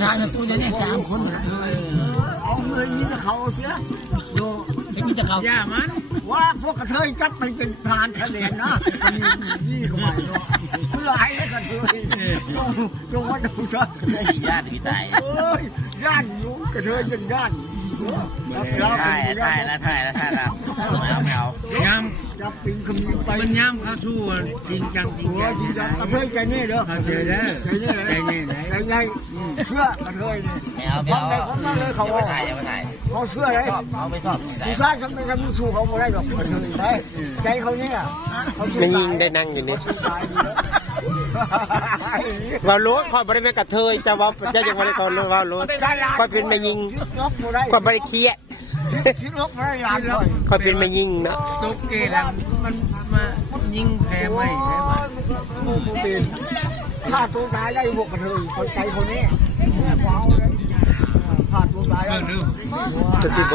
งานตัวจะได้3 คนเอาเงินนี่จะเขาเสียโย มีแต่เขา ย่ามัน ว่าพวกกระเทยจับไปเป็นทานทะเลนะนี่ก็ไม่รู้ผู้ร้ายกระเทยจงว่าดูชอบกระเทย ญาติพี่ตาย เอ้ยย่านอยู่กระเทยยังย่านเรา ถ่ายแล้วเอาไม่เอา ยาม จับปิงขมิ้นไป มันยามเขาสู้จริงจังจริง หัว จัง จริงจังกระเทยใจนี่เด้อ เขาเจอแล้ว ใจนี่เลย ใจนี่ไหน ใจใหญ่เชื่อกระเทยนี่ ไม่เอาไม่ถ่ายอย่าไปถ่าย เขาเชื่อเลย ชอบเขาไม่ชอบ ผู้ชายทำไมทำสู้เขาไม่ได้หรอกกระเทยได้ใจเขาเนี่ยเขา ไม่ยิงได้นั่งอยู่นี่ว่ารู้คอยบริเวณกระเทยจะว่าจะยังบริกรว่ารู้คอยเป็นไม่ยิงคอยบริเคีย คิดลบไม่ได้ยานเลย คอยเป็นไม่ยิงเนาะ ตกเกลังมันมายิงแพ้ไม่ได้ไหม มูเป็นฆ่าตัวตายได้พวกกระเทยคนใจคนนี้ฆ่าตัวตายได้ จะสิบ